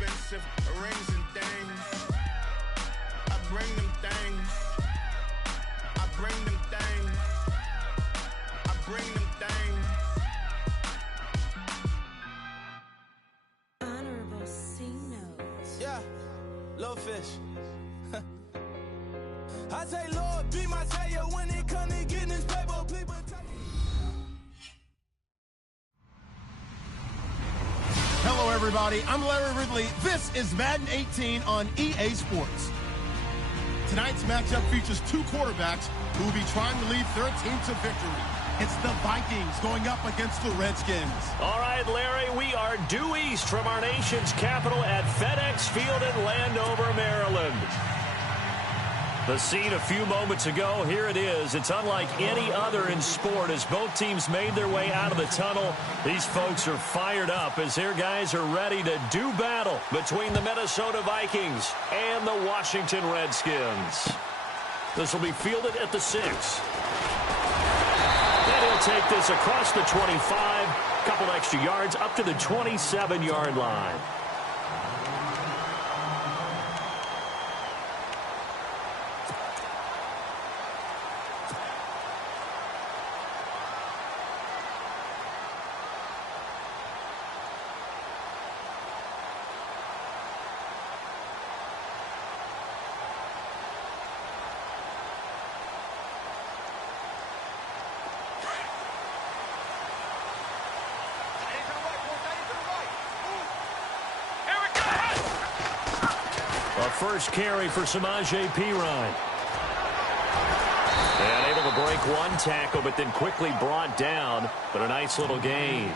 expensive rings and things. I bring them things. I bring them things. I bring them things. Honorable C notes. Yeah, little fish. I say, Lord, be my savior when it comes to getting this paper. People Hello, everybody. I'm Larry Ridley. This is Madden 18 on EA Sports. Tonight's matchup features two quarterbacks who will be trying to lead their team to victory. It's the Vikings going up against the Redskins. All right, Larry, we are due east from our nation's capital at FedEx Field in Landover, Maryland. The scene a few moments ago, here it is. It's unlike any other in sport as both teams made their way out of the tunnel. These folks are fired up as their guys are ready to do battle between the Minnesota Vikings and the Washington Redskins. This will be fielded at the 6. And he'll take this across the 25, couple extra yards up to the 27-yard line. First carry for Samaje Perine. And able to break one tackle, but then quickly brought down. But a nice little gain.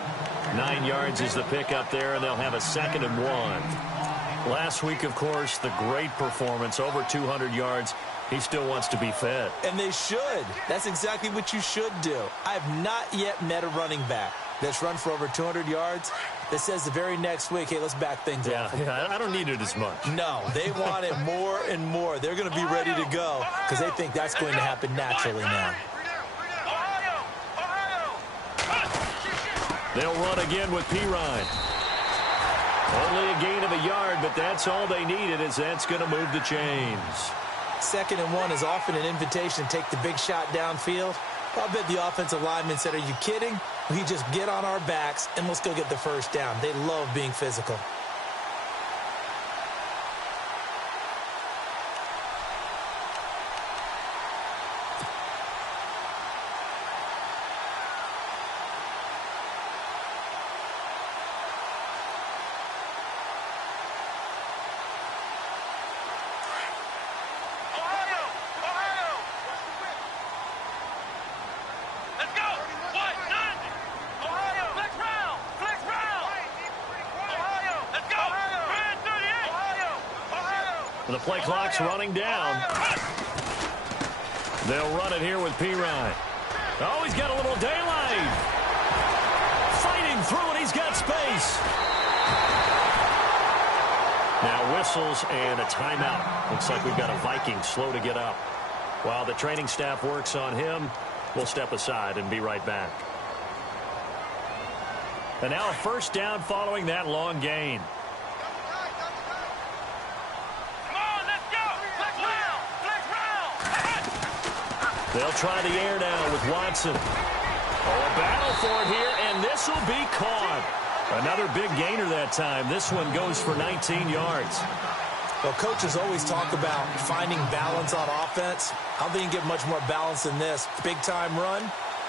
9 yards is the pickup there, and they'll have a 2nd and 1. Last week, of course, the great performance, over 200 yards. He still wants to be fed. And they should. That's exactly what you should do. I have not yet met a running back that's run for over 200 yards that says the very next week, hey, let's back things up. Yeah, I don't need it as much. No, they want it more and more. They're going to be ready to go because they think that's going to happen naturally now. They'll run again with Perine. Only a gain of a yard, but that's all they needed as that's going to move the chains. 2nd and 1 is often an invitation to take the big shot downfield. I'll bet the offensive lineman said, are you kidding? We just get on our backs and let's go get the first down. They love being physical. The play clock's running down. They'll run it here with Perine. Oh, he's got a little daylight. Fighting through it. He's got space. Now whistles and a timeout. Looks like we've got a Viking slow to get up. While the training staff works on him, we'll step aside and be right back. And now a first down following that long gain. They'll try the air now with Watson. Oh, a battle for it here, and this will be caught. Another big gainer that time. This one goes for 19 yards. Well, coaches always talk about finding balance on offense. I don't think you can get much more balance than this. Big-time run,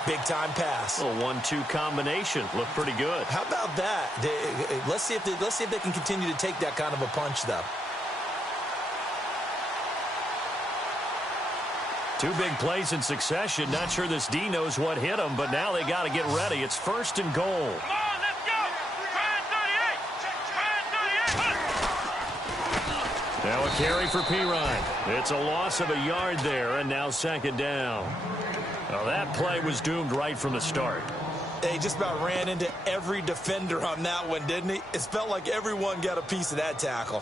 big-time pass. A 1-2 combination. Looked pretty good. How about that? Let's see if they can continue to take that kind of a punch, though. Two big plays in succession. Not sure this D knows what hit him, but now they got to get ready. It's 1st and goal. Come on, let's go. Brand 38. Now a carry for Perine. It's a loss of a yard there, and now 2nd down. Well, that play was doomed right from the start. He just about ran into every defender on that one, didn't he? It felt like everyone got a piece of that tackle.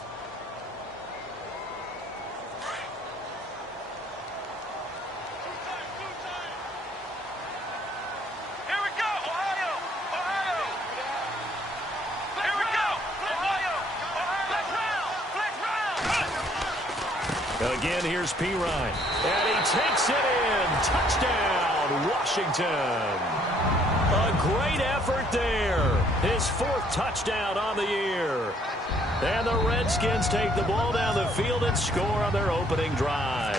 Again, here's P. Ryan. And he takes it in. Touchdown, Washington. A great effort there. His 4th touchdown on the year. And the Redskins take the ball down the field and score on their opening drive.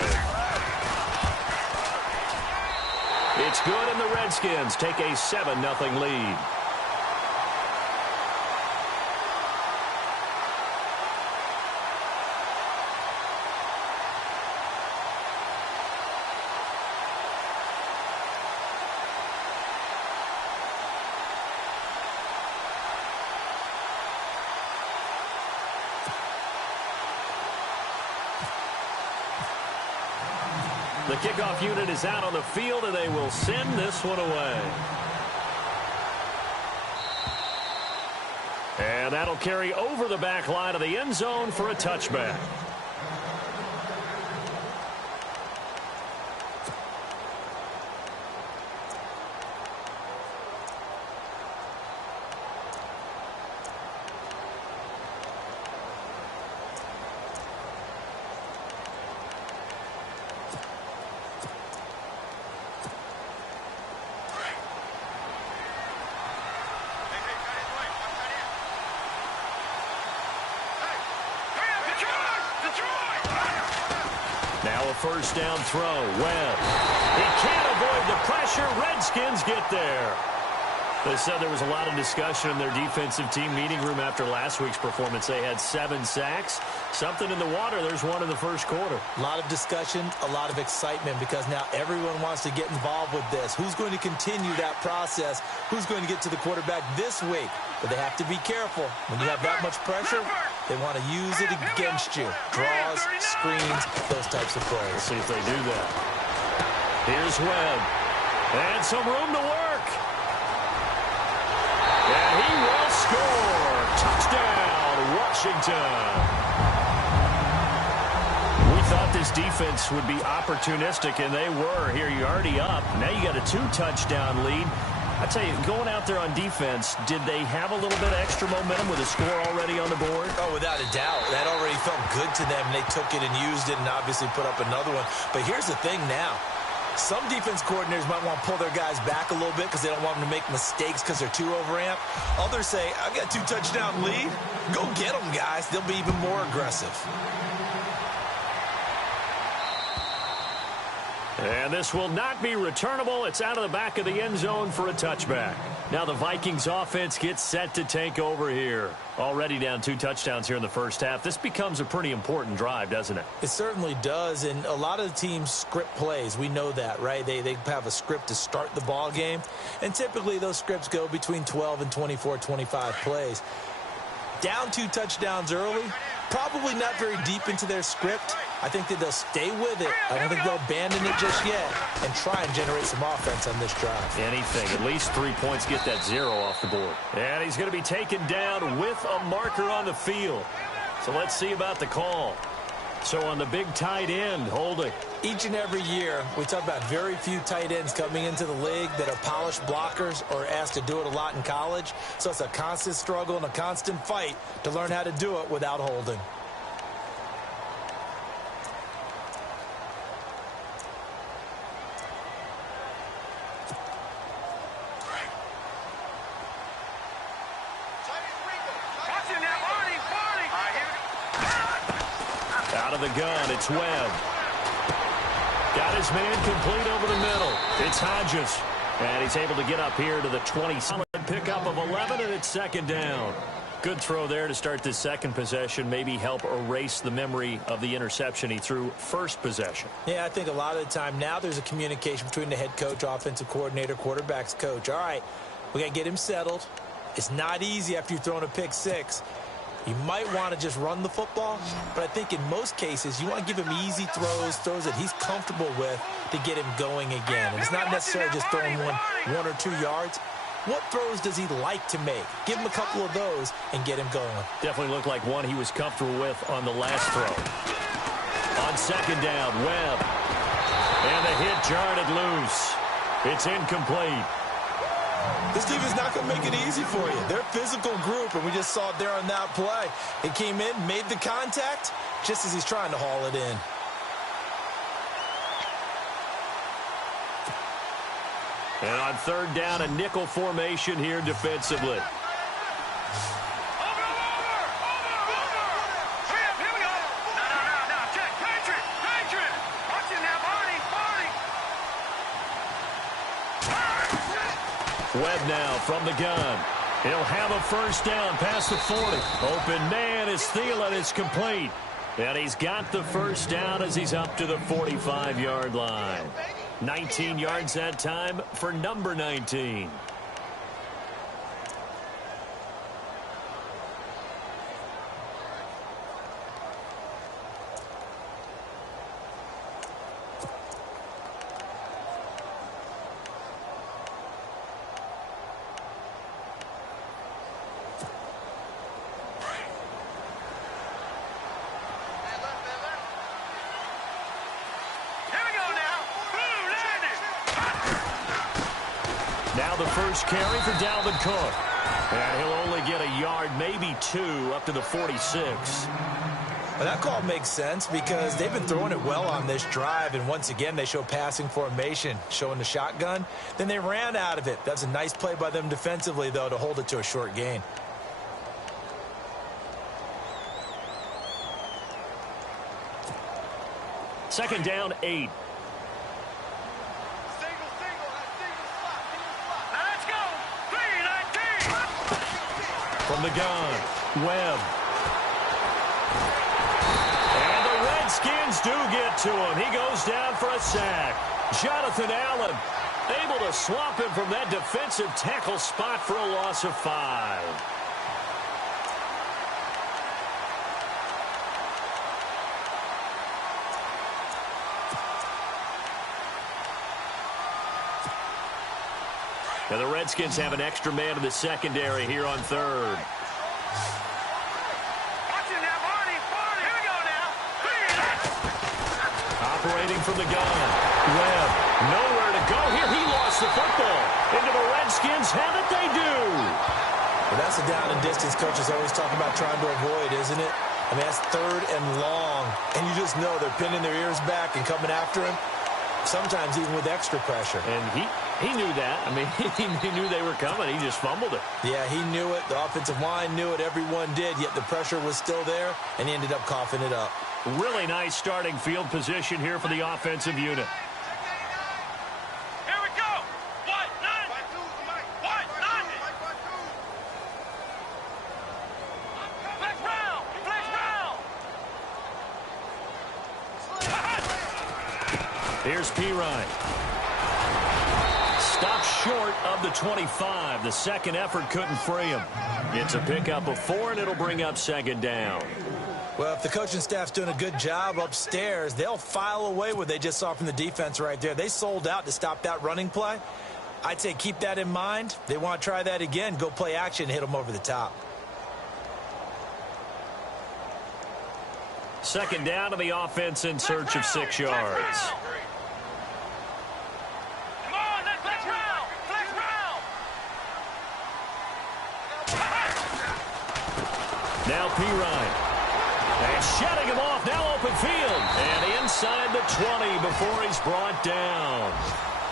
It's good, and the Redskins take a 7-0 lead. The kickoff unit is out on the field, and they will send this one away. And that'll carry over the back line of the end zone for a touchback. Now a first down throw. Webb. He can't avoid the pressure. Redskins get there. They said there was a lot of discussion in their defensive team meeting room after last week's performance. They had 7 sacks. Something in the water. There's one in the first quarter. A lot of discussion, a lot of excitement, because now everyone wants to get involved with this. Who's going to continue that process? Who's going to get to the quarterback this week? But they have to be careful. When you have that much pressure, they want to use it against you. Draws, screens, those types of plays. We'll see if they do that. Here's Webb. And some room to work. And he will score. Touchdown, Washington. We thought this defense would be opportunistic, and they were. Here, you're already up. Now you got a 2-touchdown lead. I tell you, going out there on defense, did they have a little bit of extra momentum with a score already on the board? Oh, without a doubt. That already felt good to them. They took it and used it and obviously put up another one. But here's the thing now. Some defense coordinators might want to pull their guys back a little bit because they don't want them to make mistakes because they're too overamped. Others say, I've got a 2-touchdown lead. Go get them, guys. They'll be even more aggressive. And this will not be returnable. It's out of the back of the end zone for a touchback. Now the Vikings offense gets set to take over here. Already down 2 touchdowns here in the first half. This becomes a pretty important drive, doesn't it? It certainly does, and a lot of the teams script plays. We know that, right? They have a script to start the ball game, and typically those scripts go between 12 and 24, 25 plays. Down 2 touchdowns early, probably not very deep into their script. I think that they'll stay with it. I don't think they'll abandon it just yet and try and generate some offense on this drive. Anything. At least 3 points, get that 0 off the board. And he's going to be taken down with a marker on the field. So let's see about the call. So on the big tight end, holding. Each and every year, we talk about very few tight ends coming into the league that are polished blockers or asked to do it a lot in college. So it's a constant struggle and a constant fight to learn how to do it without holding. Out of the gun, it's Webb. Got his man complete over the middle. It's Hodges. And he's able to get up here to the 20. Solid pickup of 11, and it's second down. Good throw there to start this second possession. Maybe help erase the memory of the interception he threw first possession. Yeah, I think a lot of the time now there's a communication between the head coach, offensive coordinator, quarterback's coach. All right, we got to get him settled. It's not easy after you've thrown a pick 6. You might want to just run the football, but I think in most cases you want to give him easy throws that he's comfortable with to get him going again. And it's not necessarily just throwing one or 2 yards. What throws does he like to make? Give him a couple of those and get him going. Definitely looked like one he was comfortable with on the last throw. On second down, Webb. And the hit jarred it loose. It's incomplete. This team is not going to make it easy for you. They're a physical group, and we just saw it there on that play. It came in, made the contact, just as he's trying to haul it in. And on third down, a nickel formation here defensively. Webb now from the gun. He'll have a first down past the 40. Open man is Thielen. It's complete. And he's got the first down as he's up to the 45-yard line. 19 yards that time for number 19. Now the first carry for Dalvin Cook. And he'll only get a yard, maybe two, up to the 46. Well, that call makes sense because they've been throwing it well on this drive, and once again they show passing formation, showing the shotgun. Then they ran out of it. That's a nice play by them defensively, though, to hold it to a short gain. Second down, 8. From the gun, Webb. And the Redskins do get to him. He goes down for a sack. Jonathan Allen able to swamp him from that defensive tackle spot for a loss of 5. Now the Redskins have an extra man in the secondary here on third. Operating from the gun. Webb, nowhere to go here. He lost the football. Into the Redskins have it, they do. Well, that's the down and distance coaches always talk about trying to avoid, isn't it? I mean, that's third and long. And you just know they're pinning their ears back and coming after him. Sometimes even with extra pressure. And he knew that. I mean, he knew they were coming. He just fumbled it. Yeah, he knew it. The offensive line knew it. Everyone did. Yet the pressure was still there, and he ended up coughing it up. Really nice starting field position here for the offensive unit. Here we go. What? None. What? None. Flex round. Flex round. Here's Pirine. Stopped short of the 25. The second effort couldn't free him. It's a pickup of 4, and it'll bring up second down. Well, if the coaching staff's doing a good job upstairs, they'll file away what they just saw from the defense right there. They sold out to stop that running play. I'd say keep that in mind. They want to try that again. Go play action, hit them over the top. Second down to the offense in search of 6 yards. Now Pirine. And shutting him off, now open field. And inside the 20 before he's brought down.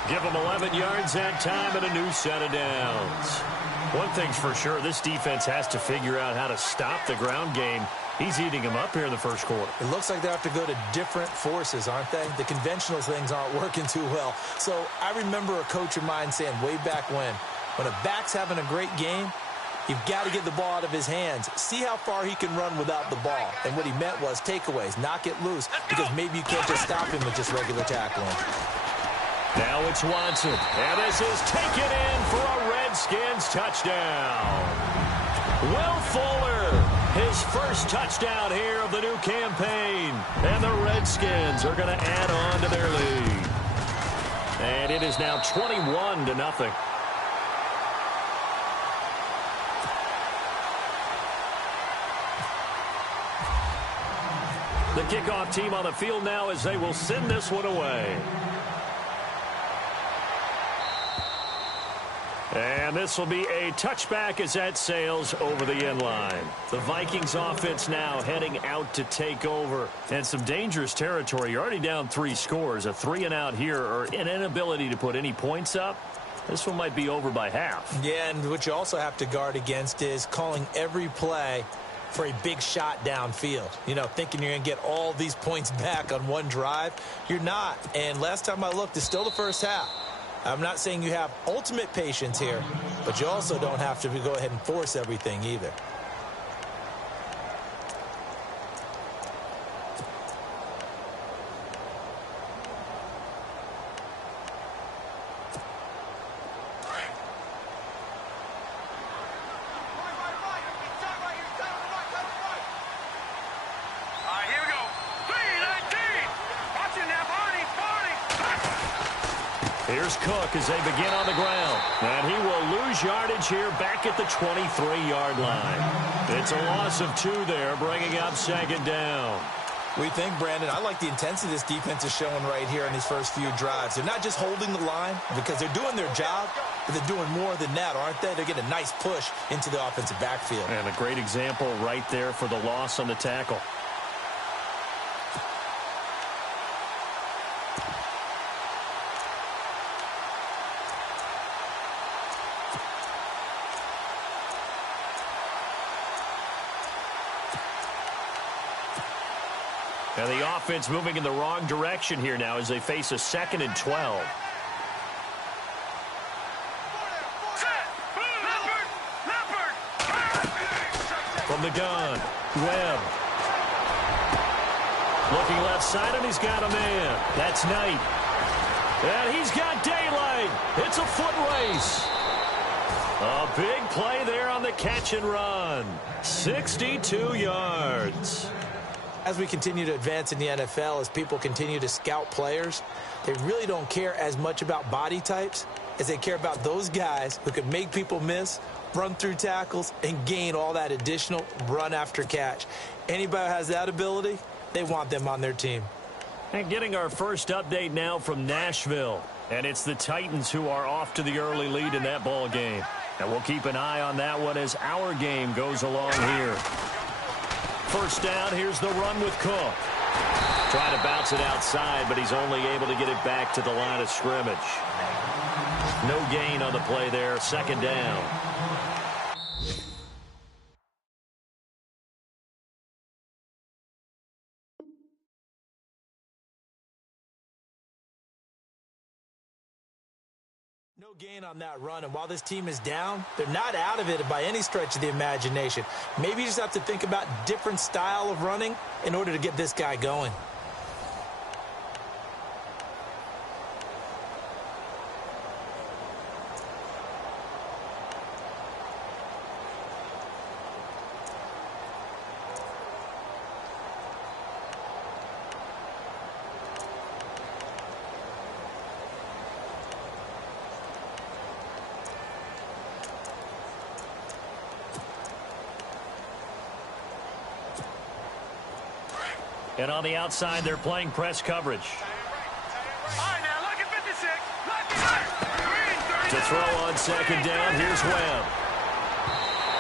Give him 11 yards that time and a new set of downs. One thing's for sure, this defense has to figure out how to stop the ground game. He's eating him up here in the first quarter. It looks like they have to go to different forces, aren't they? The conventional things aren't working too well. So I remember a coach of mine saying way back when a back's having a great game, you've got to get the ball out of his hands. See how far he can run without the ball. And what he meant was takeaways, knock it loose, because maybe you can't just stop him with just regular tackling. Now it's Watson. And this is taken in for a Redskins touchdown. Will Fuller, his first touchdown here of the new campaign. And the Redskins are going to add on to their lead. And it is now 21-0. The kickoff team on the field now as they will send this one away. And this will be a touchback as that sails over the end line. The Vikings offense now heading out to take over. And some dangerous territory. You're already down 3 scores. A 3-and-out here or an inability to put any points up. This one might be over by half. Yeah, and what you also have to guard against is calling every play for a big shot downfield. You know, thinking you're going to get all these points back on one drive. You're not. And last time I looked, it's still the first half. I'm not saying you have ultimate patience here, but you also don't have to go ahead and force everything either. Here's Cook as they begin on the ground. And he will lose yardage here back at the 23-yard line. It's a loss of 2 there, bringing up second down. We think, Brandon, I like the intensity this defense is showing right here in these first few drives. They're not just holding the line because they're doing their job, but they're doing more than that, aren't they? They're getting a nice push into the offensive backfield. And a great example right there for the loss on the tackle. And the offense moving in the wrong direction here now as they face a 2nd and 12. From the gun, Webb. Looking left side, and he's got a man. That's Knight. And he's got daylight. It's a foot race. A big play there on the catch and run. 62 yards. As we continue to advance in the NFL, as people continue to scout players, they really don't care as much about body types as they care about those guys who can make people miss, run through tackles, and gain all that additional run after catch. Anybody who has that ability, they want them on their team. And getting our first update now from Nashville. And it's the Titans who are off to the early lead in that ball game. And we'll keep an eye on that one as our game goes along here. First down, here's the run with Cook. Trying to bounce it outside, but he's only able to get it back to the line of scrimmage. No gain on the play there, second down. No gain on that run, and while this team is down, they're not out of it by any stretch of the imagination. Maybe you just have to think about different style of running in order to get this guy going. And on the outside, they're playing press coverage. To throw on second down, here's Webb.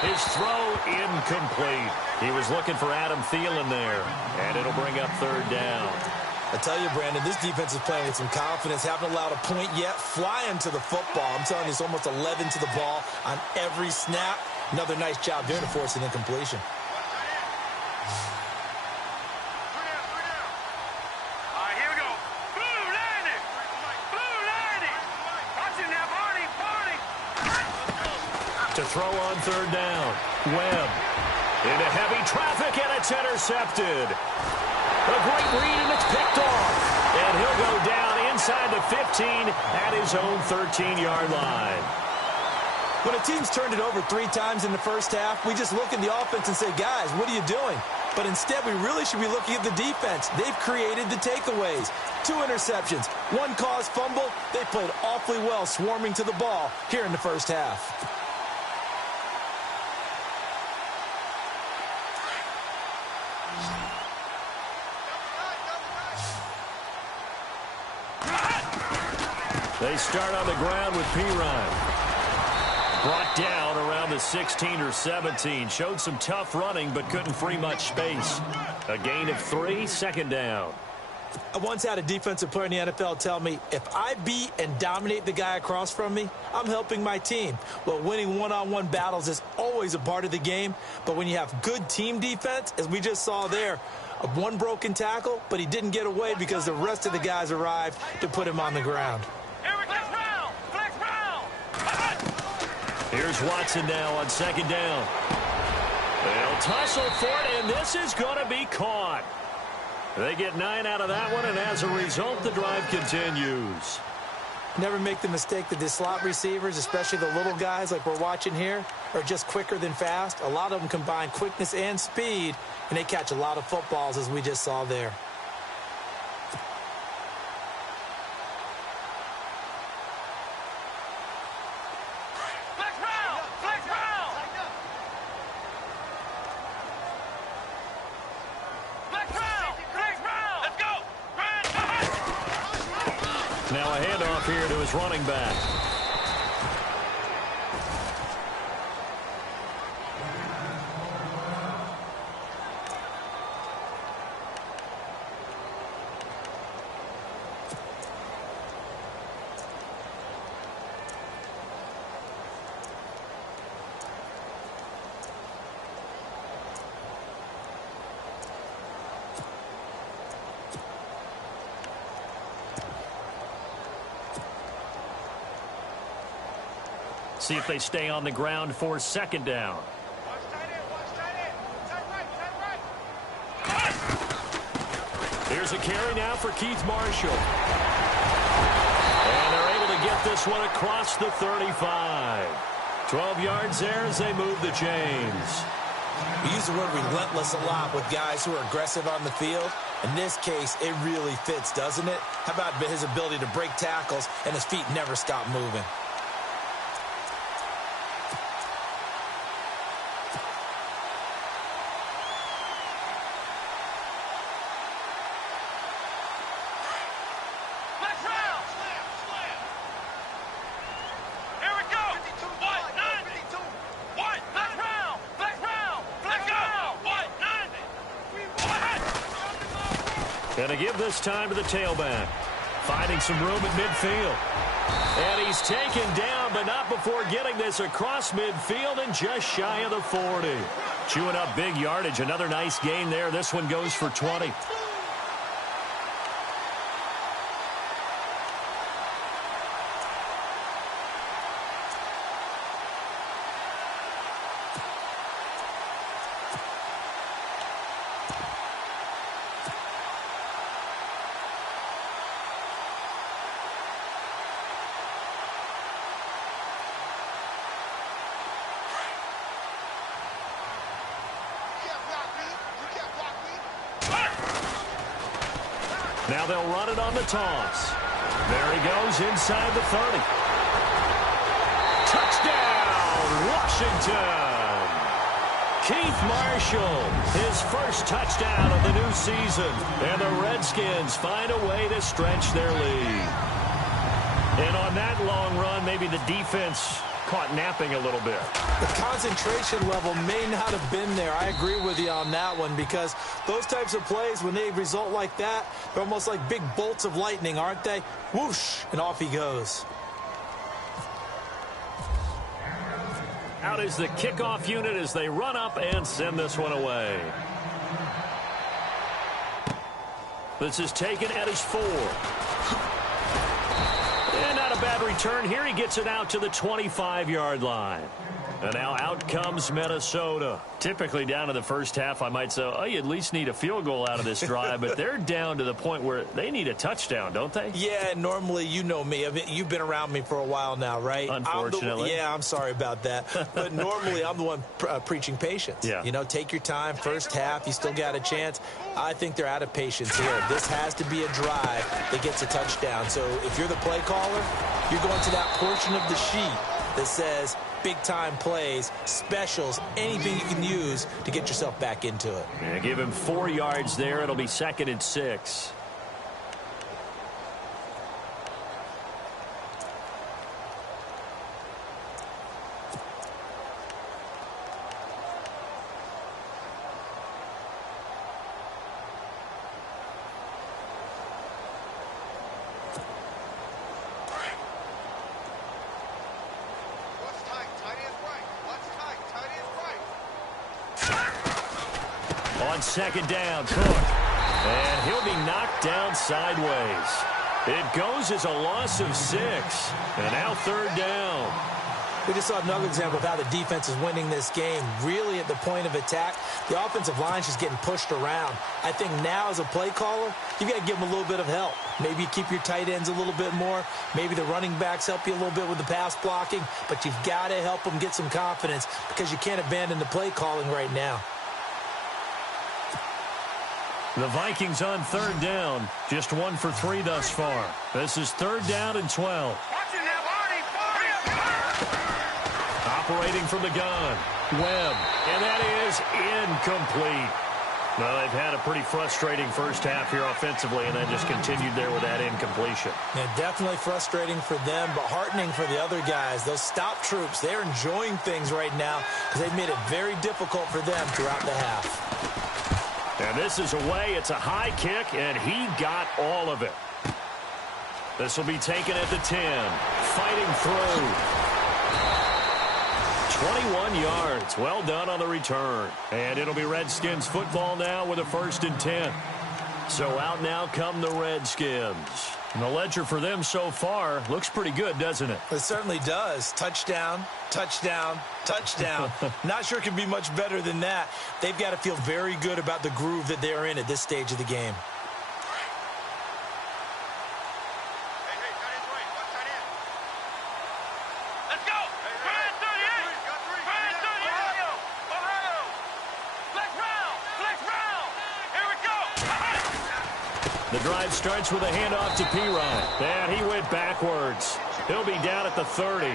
His throw incomplete. He was looking for Adam Thielen there, and it'll bring up third down. I tell you, Brandon, this defense is playing with some confidence. Haven't allowed a point yet. Flying to the football. I'm telling you, it's almost 11 to the ball on every snap. Another nice job there to force an incompletion. To throw on third down. Webb into heavy traffic, and it's intercepted. A great read, and it's picked off. And he'll go down inside the 15 at his own 13-yard line. When a team's turned it over 3 times in the first half, we just look at the offense and say, guys, what are you doing? But instead, we really should be looking at the defense. They've created the takeaways. 2 interceptions, 1 caused fumble. They played awfully well swarming to the ball here in the first half. They start on the ground with Pirine. Brought down around the 16 or 17. Showed some tough running, but couldn't free much space. A gain of 3, second down. I once had a defensive player in the NFL tell me, if I beat and dominate the guy across from me, I'm helping my team. Well, winning one-on-one battles is always a part of the game, but when you have good team defense, as we just saw there, one broken tackle, but he didn't get away because the rest of the guys arrived to put him on the ground. Here's Watson now on second down. They'll tussle for it, and this is going to be caught. They get 9 out of that one, and as a result, the drive continues. Never make the mistake that the slot receivers, especially the little guys like we're watching here, are just quicker than fast. A lot of them combine quickness and speed, and they catch a lot of footballs, as we just saw there. Now a handoff here to his running back. See if they stay on the ground for second down. Here's a carry now for Keith Marshall. And they're able to get this one across the 35. 12 yards there as they move the chains. We use the word relentless a lot with guys who are aggressive on the field. In this case, it really fits, doesn't it? How about his ability to break tackles and his feet never stop moving? Gonna give this time to the tailback. Finding some room at midfield. And he's taken down, but not before getting this across midfield and just shy of the 40. Chewing up big yardage. Another nice gain there. This one goes for 20. Now they'll run it on the toss. There he goes inside the 30. Touchdown, Washington. Keith Marshall, his first touchdown of the new season. And the Redskins find a way to stretch their lead. And on that long run, maybe the defense caught napping a little bit. The concentration level may not have been there. I agree with you on that one, because those types of plays, when they result like that, they're almost like big bolts of lightning, aren't they? Whoosh, and off he goes. Out is the kickoff unit as they run up and send this one away. This is taken at his 4. And not a bad return here. He gets it out to the 25-yard line. And now out comes Minnesota. Typically down to the first half, I might say, oh, you at least need a field goal out of this drive. But they're down to the point where they need a touchdown, don't they? Yeah, normally, you know me. I mean, you've been around me for a while now, right? Unfortunately. I'm sorry about that. But normally, I'm the one preaching patience. Yeah. You know, take your time. First half, you still got a chance. I think they're out of patience here. This has to be a drive that gets a touchdown. So if you're the play caller, you're going to that portion of the sheet that says big-time plays, specials, anything you can use to get yourself back into it. Yeah, give him 4 yards there. It'll be 2nd and 6. On second down, Cook. And he'll be knocked down sideways. It goes as a loss of 6. And now third down. We just saw another example of how the defense is winning this game. Really at the point of attack, the offensive line is just getting pushed around. I think now as a play caller, you've got to give them a little bit of help. Maybe you keep your tight ends a little bit more. Maybe the running backs help you a little bit with the pass blocking. But you've got to help them get some confidence because you can't abandon the play calling right now. The Vikings on third down. Just 1 for 3 thus far. This is third down and 12. Operating from the gun, Webb, and that is incomplete. Well, they've had a pretty frustrating first half here offensively, and then just continued there with that incompletion. Yeah, definitely frustrating for them, but heartening for the other guys. Those stop troops, they're enjoying things right now because they've made it very difficult for them throughout the half. And this is away. It's a high kick, and he got all of it. This will be taken at the 10. Fighting through. 21 yards. Well done on the return. And it'll be Redskins football now with a 1st and 10. So out now come the Redskins. And the ledger for them so far looks pretty good, doesn't it? It certainly does. Touchdown, touchdown, touchdown. Not sure it can be much better than that. They've got to feel very good about the groove that they're in at this stage of the game. The drive starts with a handoff to Pirine. And he went backwards. He'll be down at the 30.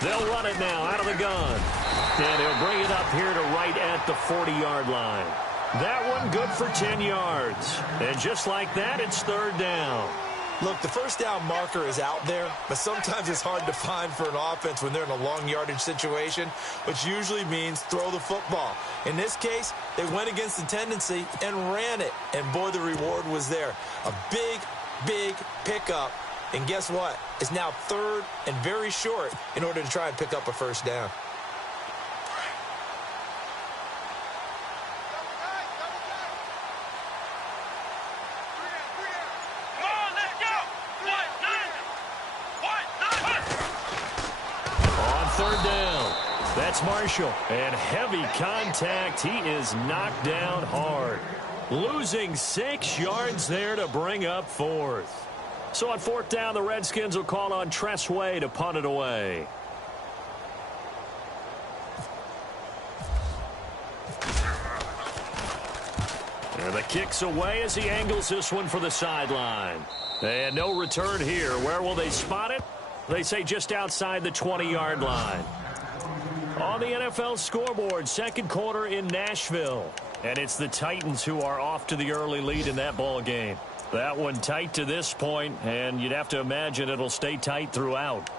They'll run it now out of the gun. And he'll bring it up here to right at the 40-yard line. That one good for 10 yards. And just like that, it's third down. Look, the first down marker is out there, but sometimes it's hard to find for an offense when they're in a long yardage situation, which usually means throw the football. In this case, they went against the tendency and ran it. And boy, the reward was there. A big, big pickup. And guess what? It's now third and very short in order to try and pick up a first down. On third down, that's Marshall. And heavy contact. He is knocked down hard. Losing 6 yards there to bring up fourth. So on fourth down, the Redskins will call on Tressway to punt it away. And the kick's away as he angles this one for the sideline. And no return here. Where will they spot it? They say just outside the 20-yard line. On the NFL scoreboard, second quarter in Nashville. And it's the Titans who are off to the early lead in that ball game. That one tight to this point, and you'd have to imagine it'll stay tight throughout.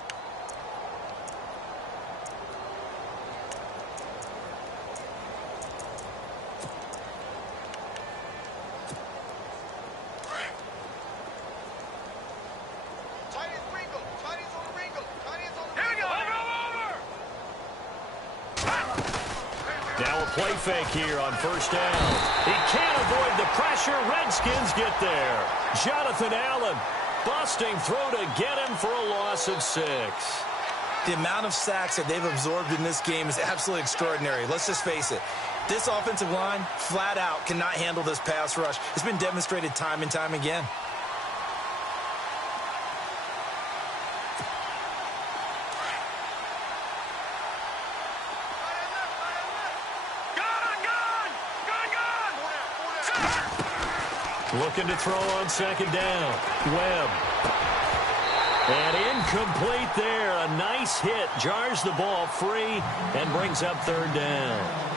Now a play fake here on first down. He can't avoid the pressure. Redskins get there. Jonathan Allen busting through to get him for a loss of 6. The amount of sacks that they've absorbed in this game is absolutely extraordinary. Let's just face it. This offensive line, flat out, cannot handle this pass rush. It's been demonstrated time and time again. Looking to throw on second down. Webb. And incomplete there. A nice hit. Jars the ball free and brings up third down.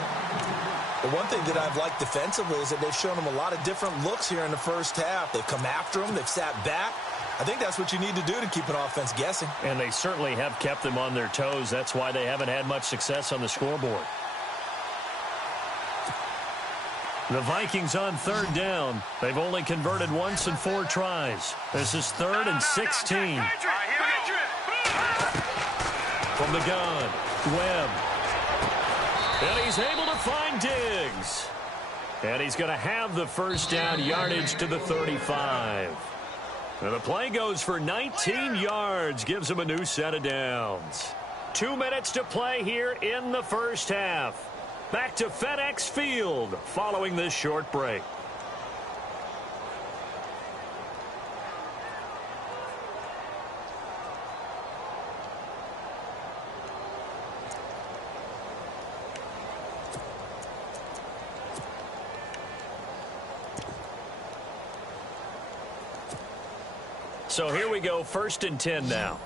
The one thing that I've liked defensively is that they've shown them a lot of different looks here in the first half. They've come after them. They've sat back. I think that's what you need to do to keep an offense guessing. And they certainly have kept them on their toes. That's why they haven't had much success on the scoreboard. The Vikings on third down. They've only converted once in 4 tries. This is 3rd and 16. From the gun, Webb. And he's able to find Diggs. And he's going to have the first down, yardage to the 35. And the play goes for 19 yards, gives him a new set of downs. 2 minutes to play here in the first half. Back to FedEx Field following this short break. So here we go, 1st and 10 now.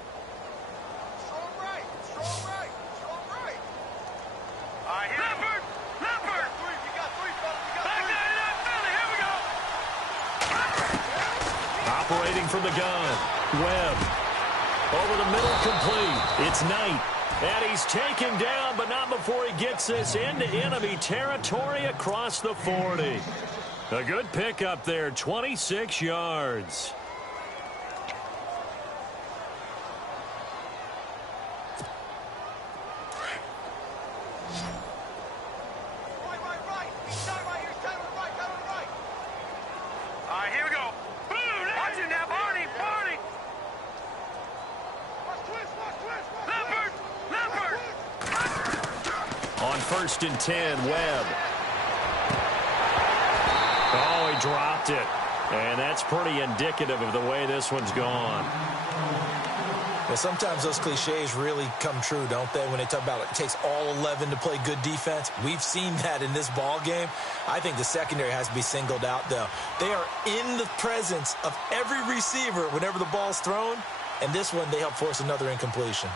Operating from the gun, Webb. Over the middle, complete. It's Knight. And he's taken down, but not before he gets this into enemy territory across the 40. A good pickup there, 26 yards. On 1st and 10, Webb. Oh, he dropped it. And that's pretty indicative of the way this one's gone. Well, sometimes those cliches really come true, don't they? When they talk about it takes all 11 to play good defense. We've seen that in this ball game. I think the secondary has to be singled out, though. They are in the presence of every receiver whenever the ball's thrown. And this one, they help force another incompletion.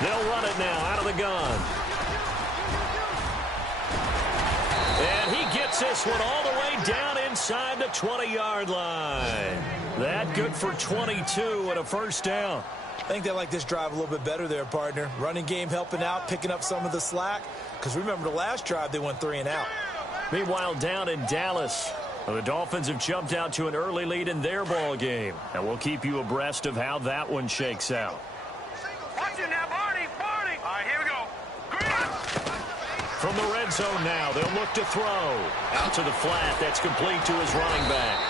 They'll run it now out of the gun. And he gets this one all the way down inside the 20-yard line. That good for 22 and a first down. I think they like this drive a little bit better there, partner. Running game helping out, picking up some of the slack. Because remember, the last drive, they went 3 and out. Meanwhile, down in Dallas, the Dolphins have jumped out to an early lead in their ball game. And we'll keep you abreast of how that one shakes out. From the red zone now, they'll look to throw. Out to the flat, that's complete to his running back.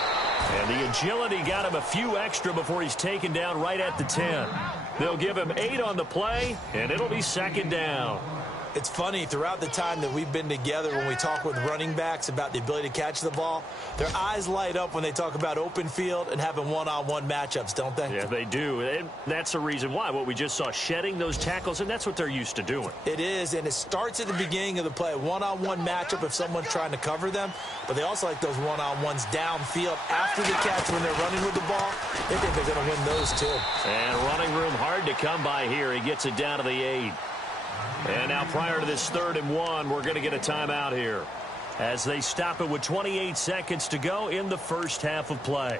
And the agility got him a few extra before he's taken down right at the 10. They'll give him 8 on the play, and it'll be 2nd down. It's funny, throughout the time that we've been together, when we talk with running backs about the ability to catch the ball, their eyes light up when they talk about open field and having one-on-one matchups, don't they? Yeah, they do. And that's the reason why. What we just saw, shedding those tackles, and that's what they're used to doing. It is, and it starts at the beginning of the play. One-on-one matchup if someone's trying to cover them, but they also like those one-on-ones downfield after the catch when they're running with the ball. They think they're going to win those too. And running room hard to come by here. He gets it down to the 8. And now prior to this 3rd and 1, we're going to get a timeout here as they stop it with 28 seconds to go in the first half of play.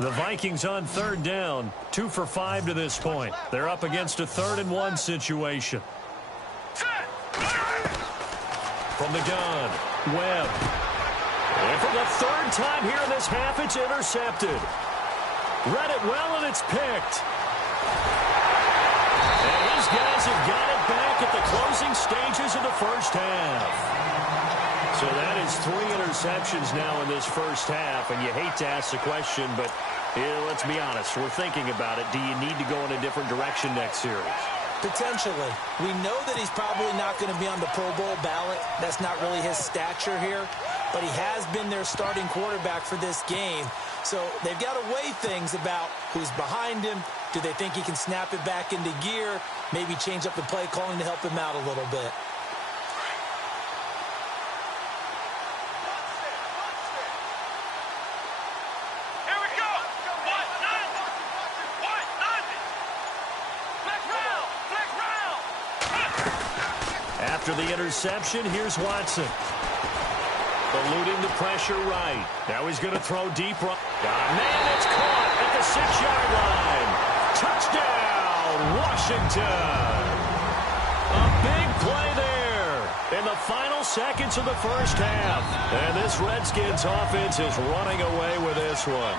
The Vikings on 3rd down, 2 for 5 to this point. They're up against a 3rd and 1 situation. From the gun, Webb. And for the third time here in this half, it's intercepted. Read it well, and it's picked. And his guys have got it back at the closing stages of the first half. So that is 3 interceptions now in this first half, and you hate to ask the question, but let's be honest, we're thinking about it. Do you need to go in a different direction next series? Potentially. We know that he's probably not going to be on the Pro Bowl ballot. That's not really his stature here, but he has been their starting quarterback for this game. So they've got to weigh things about who's behind him. Do they think he can snap it back into gear? Maybe change up the play calling to help him out a little bit. After the interception, here's Watson. Eluding the pressure right. Now he's going to throw deep. Man, it's caught at the 6-yard line. Touchdown, Washington. A big play there in the final seconds of the first half. And this Redskins offense is running away with this one.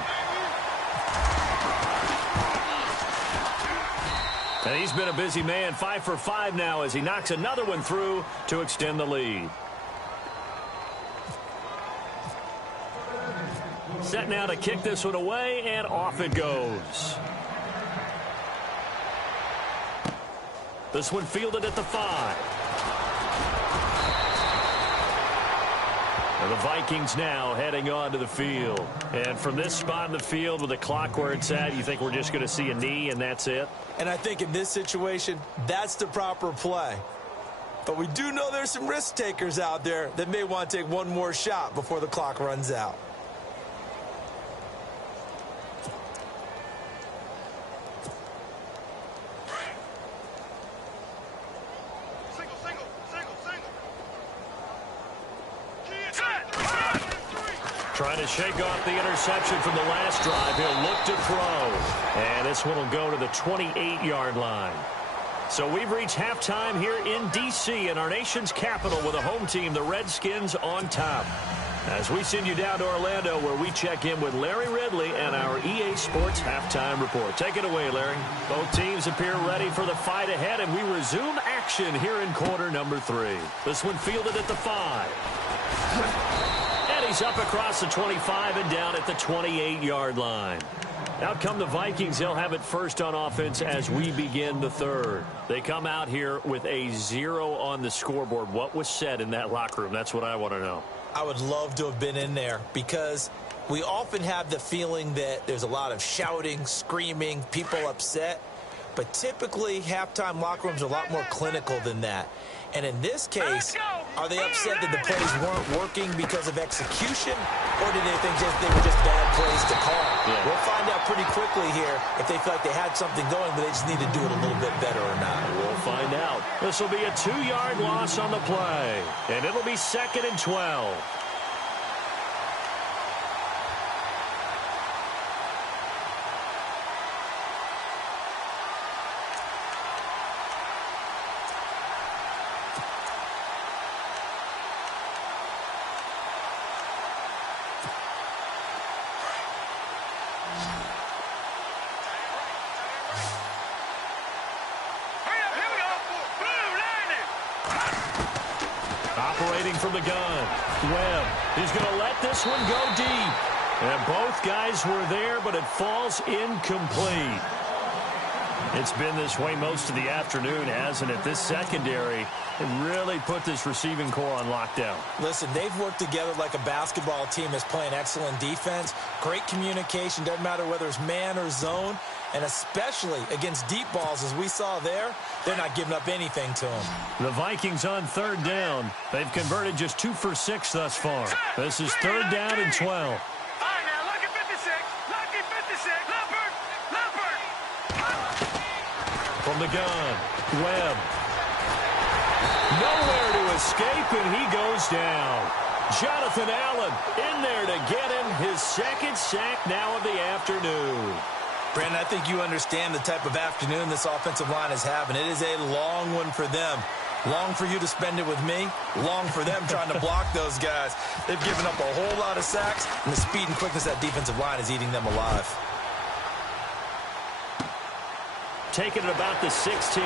And he's been a busy man, 5 for 5 now as he knocks another one through to extend the lead. Set now to kick this one away, and off it goes. This one fielded at the 5. And the Vikings now heading onto the field. And from this spot in the field with the clock where it's at, you think we're just going to see a knee and that's it? And I think in this situation, that's the proper play. But we do know there's some risk takers out there that may want to take one more shot before the clock runs out. Trying to shake off the interception from the last drive. He'll look to throw. And this one will go to the 28-yard line. So we've reached halftime here in D.C. in our nation's capital with a home team, the Redskins, on top. As we send you down to Orlando where we check in with Larry Ridley and our EA Sports Halftime Report. Take it away, Larry. Both teams appear ready for the fight ahead, and we resume action here in quarter number 3. This one fielded at the 5. He's up across the 25 and down at the 28-yard line. Out come the Vikings. They'll have it first on offense as we begin the third. They come out here with a 0 on the scoreboard. What was said in that locker room? That's what I want to know. I would love to have been in there because we often have the feeling that there's a lot of shouting, screaming, people upset. But typically, halftime locker rooms are a lot more clinical than that. And in this case, are they upset that the plays weren't working because of execution, or did they think they were just bad plays to call? Yeah. We'll find out pretty quickly here if they feel like they had something going, but they just need to do it a little bit better or not. We'll find out. This will be a 2-yard loss on the play, and it'll be 2nd and 12. From the gun, Webb is going to let this one go deep. And both guys were there, but it falls incomplete. It's been this way most of the afternoon, hasn't it? This secondary really put this receiving core on lockdown. Listen, they've worked together like a basketball team that's playing excellent defense. Great communication, doesn't matter whether it's man or zone. And especially against deep balls, as we saw there, they're not giving up anything to them. The Vikings on 3rd down. They've converted just 2 for 6 thus far. This is 3rd down and 12. All right, now, lucky 56. Lucky 56. Leopard. From the gun, Webb. Nowhere to escape, and he goes down. Jonathan Allen in there to get him his 2nd sack now of the afternoon. Brandon, I think you understand the type of afternoon this offensive line is having. It is a long one for them. Long for you to spend it with me, long for them trying to block those guys. They've given up a whole lot of sacks, and the speed and quickness of that defensive line is eating them alive. Taking it about the 16.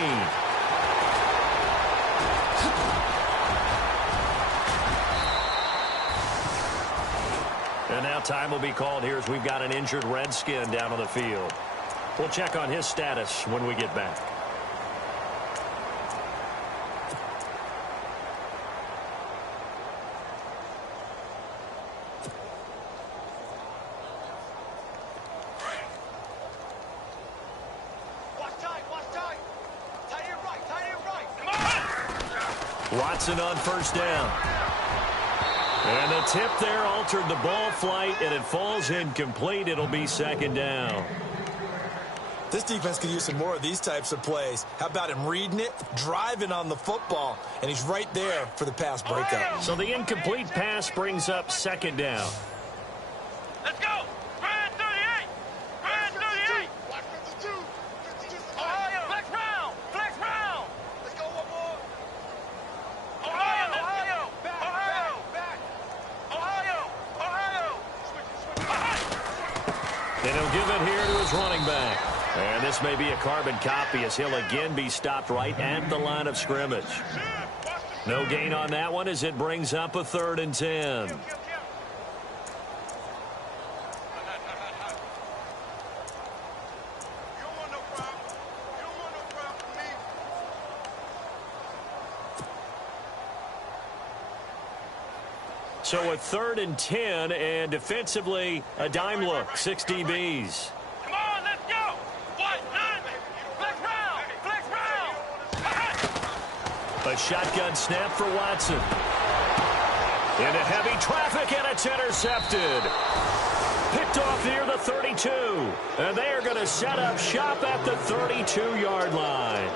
And now time will be called here as we've got an injured Redskin down on the field. We'll check on his status when we get back. Watson on first down. And the tip there altered the ball flight, and it falls incomplete. It'll be second down. This defense could use some more of these types of plays. How about him reading it, driving on the football, and he's right there for the pass breakup. So the incomplete pass brings up second down. Let's go! Brand 38! Brand 38! Watch 52! 52! Ohio! Flex round! Flex round! Let's go one more! Ohio! Ohio! Ohio! Back! Ohio! Ohio! And he'll give it here to his running back. And this may be a carbon copy as he'll again be stopped right at the line of scrimmage. No gain on that one as it brings up a 3rd and 10. So a 3rd and 10, and defensively a dime look, 6 DBs. Come on, let's go! What? Flex round! Flex round! A shotgun snap for Watson. Into heavy traffic, and it's intercepted. Picked off near the 32. And they are going to set up shop at the 32-yard line.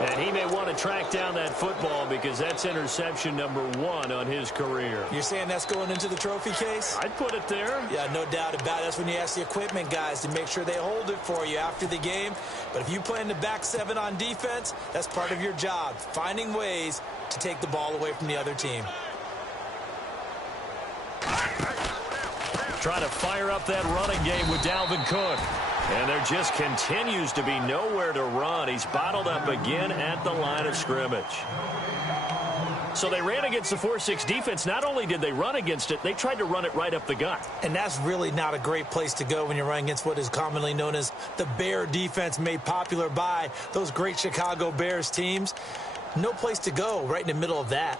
And he may want to track down that football because that's interception number 1 on his career. You're saying that's going into the trophy case? I'd put it there. Yeah, no doubt about it. That's when you ask the equipment guys to make sure they hold it for you after the game. But if you play in the back 7 on defense, that's part of your job, finding ways to take the ball away from the other team. Trying to fire up that running game with Dalvin Cook. And there just continues to be nowhere to run. He's bottled up again at the line of scrimmage. So they ran against the 4-6 defense. Not only did they run against it, they tried to run it right up the gut. And that's really not a great place to go when you're running against what is commonly known as the Bear defense, made popular by those great Chicago Bears teams. No place to go right in the middle of that.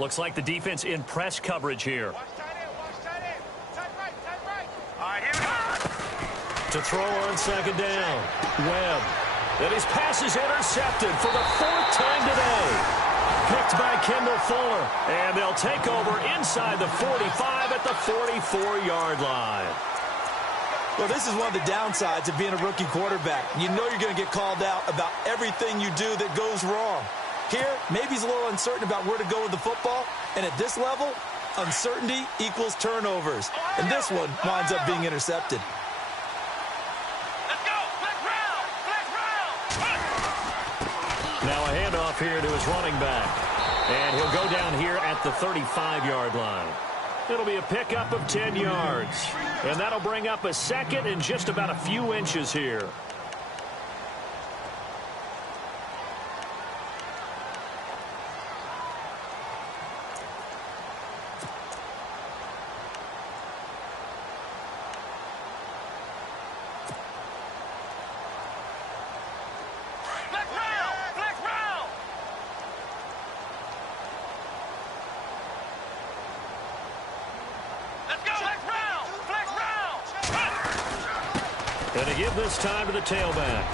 Looks like the defense in press coverage here. Watch tight end, watch tight end. Tight right, tight right. All right, here we go. To throw on second down. Webb. And his pass is intercepted for the 4th time today. Picked by Kendall Fuller. And they'll take over inside the 45 at the 44-yard line. Well, this is one of the downsides of being a rookie quarterback. You know you're going to get called out about everything you do that goes wrong. Here, maybe he's a little uncertain about where to go with the football. And at this level, uncertainty equals turnovers. And this one winds up being intercepted. Let's go. Flex round. Flex round. Now a handoff here to his running back. And he'll go down here at the 35-yard line. It'll be a pickup of 10 yards. And that'll bring up a 2nd and just about a few inches here. And to give this time to the tailback.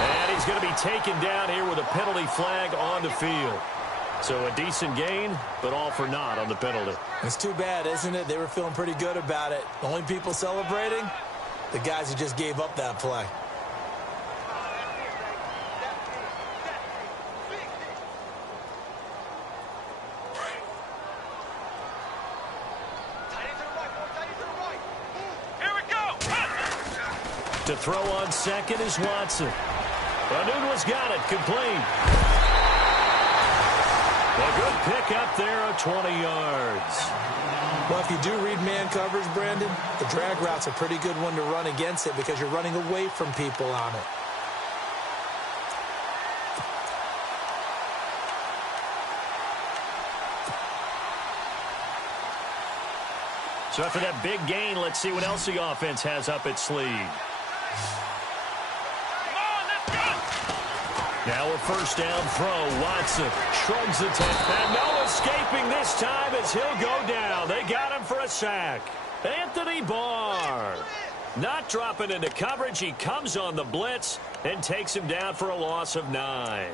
And he's going to be taken down here with a penalty flag on the field. So a decent gain, but all for naught on the penalty. It's too bad, isn't it? They were feeling pretty good about it. The only people celebrating, the guys who just gave up that play. Tight end to the right, To throw on second is Watson. Anunwa's got it, complete. A good pick up there of 20 yards. Well, if you do read man coverage, Brandon, the drag route's a pretty good one to run against it because you're running away from people on it. So after that big gain, let's see what else the offense has up its sleeve. Now a first down throw. Watson shrugs the tape. And no escaping this time as he'll go down. They got him for a sack. Anthony Barr not dropping into coverage. He comes on the blitz and takes him down for a loss of 9.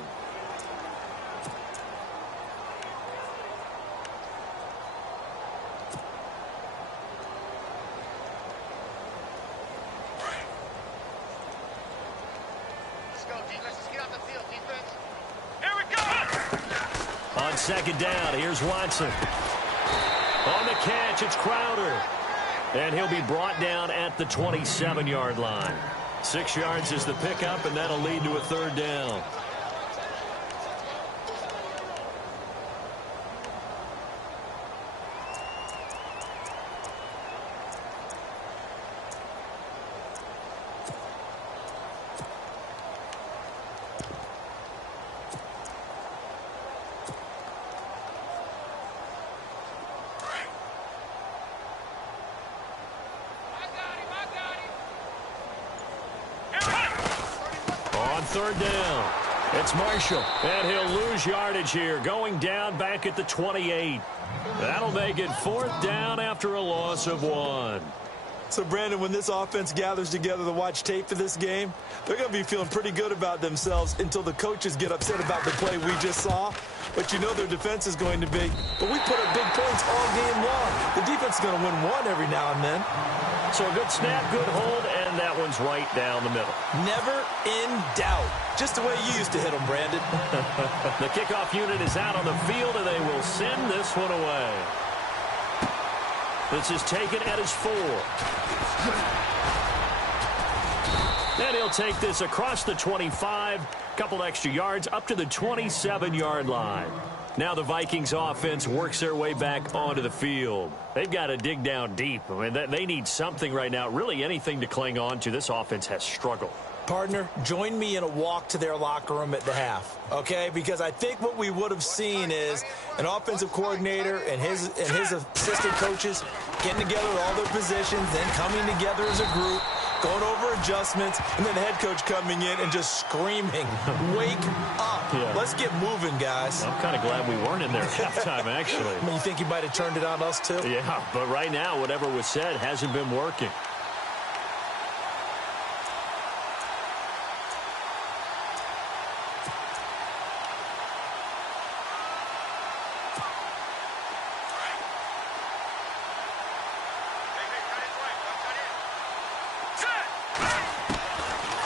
On second down, here's Watson. On the catch, it's Crowder. And he'll be brought down at the 27-yard line. 6 yards is the pickup, and that'll lead to a third down. Third down. It's Marshall, and he'll lose yardage here, going down back at the 28. That'll make it 4th down after a loss of 1. So, Brandon, when this offense gathers together to watch tape for this game, they're going to be feeling pretty good about themselves until the coaches get upset about the play we just saw. But you know their defense is going to be. But we put up big points all game long. The defense is going to win one every now and then. So a good snap, good hold, and that one's right down the middle. Never in doubt. Just the way you used to hit them, Brandon. The kickoff unit is out on the field, and they will send this one away. This is taken at his 4. And he'll take this across the 25, couple extra yards, up to the 27-yard line. Now the Vikings offense works their way back onto the field. They've got to dig down deep. I mean, they need something right now, really anything to cling on to. This offense has struggled. Partner, join me in a walk to their locker room at the half, okay? Because I think what we would have seen is an offensive coordinator and his assistant coaches getting together with all their positions, then coming together as a group, going over adjustments, and then the head coach coming in and just screaming, wake up. Yeah. Let's get moving, guys. I'm kind of glad we weren't in there at halftime, actually. You think you might have turned it on us, too? Yeah, but right now, whatever was said hasn't been working.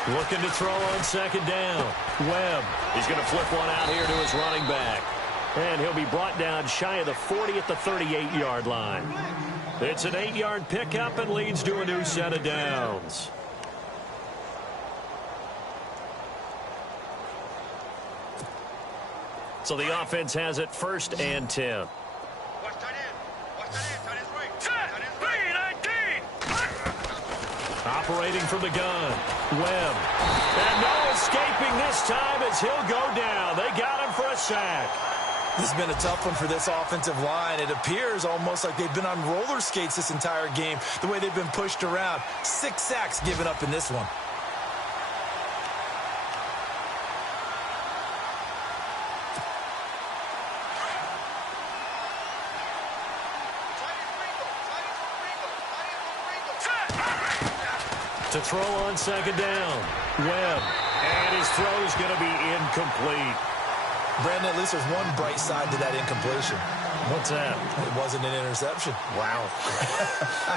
Looking to throw on second down. Webb. He's going to flip one out here to his running back. And he'll be brought down shy of the 40 at the 38-yard line. It's an 8-yard pickup and leads to a new set of downs. So the offense has it 1st and 10. Operating from the gun. Webb. And no escaping this time as he'll go down. They got him for a sack. This has been a tough one for this offensive line. It appears almost like they've been on roller skates this entire game, the way they've been pushed around. 6 sacks given up in this one. To throw on second down. Webb. And his throw is going to be incomplete. Brandon, at least there's one bright side to that incompletion. What's that? It wasn't an interception. Wow.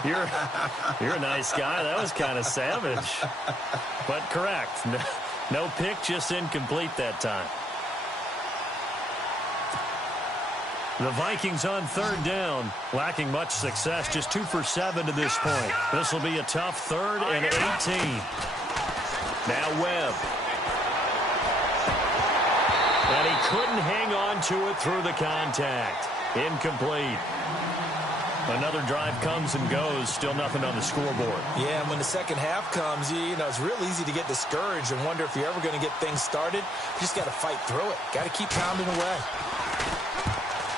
You're a nice guy. That was kind of savage. But correct. No pick, just incomplete that time. The Vikings on third down, lacking much success, just 2 for 7 to this point. This will be a tough 3rd and 18. Now Webb. And he couldn't hang on to it through the contact. Incomplete. Another drive comes and goes, still nothing on the scoreboard. Yeah, and when the second half comes, you know, it's real easy to get discouraged and wonder if you're ever going to get things started. You just got to fight through it. Got to keep pounding away.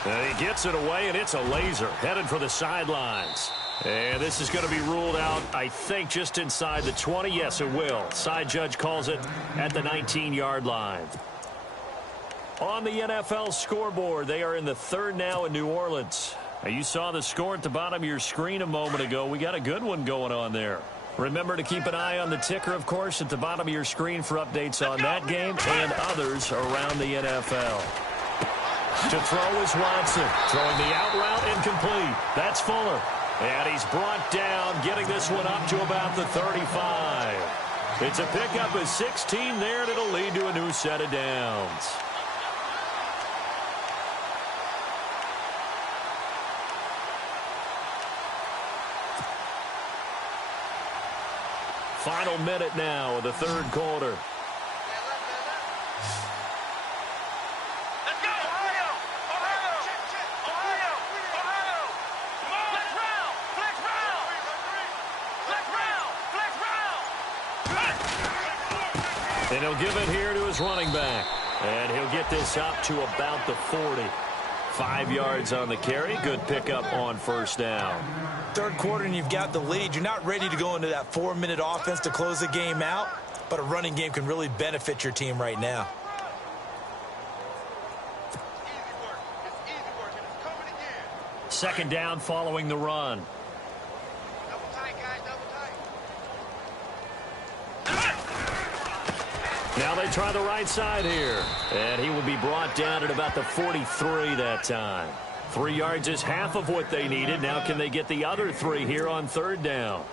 And he gets it away, and it's a laser headed for the sidelines. And this is going to be ruled out, I think, just inside the 20. Yes, it will. Side judge calls it at the 19-yard line. On the NFL scoreboard, they are in the 3rd now in New Orleans. Now, you saw the score at the bottom of your screen a moment ago. We got a good one going on there. Remember to keep an eye on the ticker, of course, at the bottom of your screen for updates on that game and others around the NFL. To throw is Watson. Throwing the out route incomplete. That's Fuller. And he's brought down, getting this one up to about the 35. It's a pickup of 16 there, and it'll lead to a new set of downs. Final minute now of the 3rd quarter. Let's go! Ohio! Ohio! Ohio! Ohio! Come on! Flex round! Flex round! Flex round! Flex round! And he'll give it here to his running back. And he'll get this up to about the 40. 5 yards on the carry. Good pickup on first down. 3rd quarter and you've got the lead. You're not ready to go into that 4-minute offense to close the game out, but a running game can really benefit your team right now. It's easy work, and it's coming again. 2nd down following the run. Double tight, guys, double tight. Now they try the right side here. And he will be brought down at about the 43 that time. 3 yards is half of what they needed. Now can they get the other 3 here on 3rd down?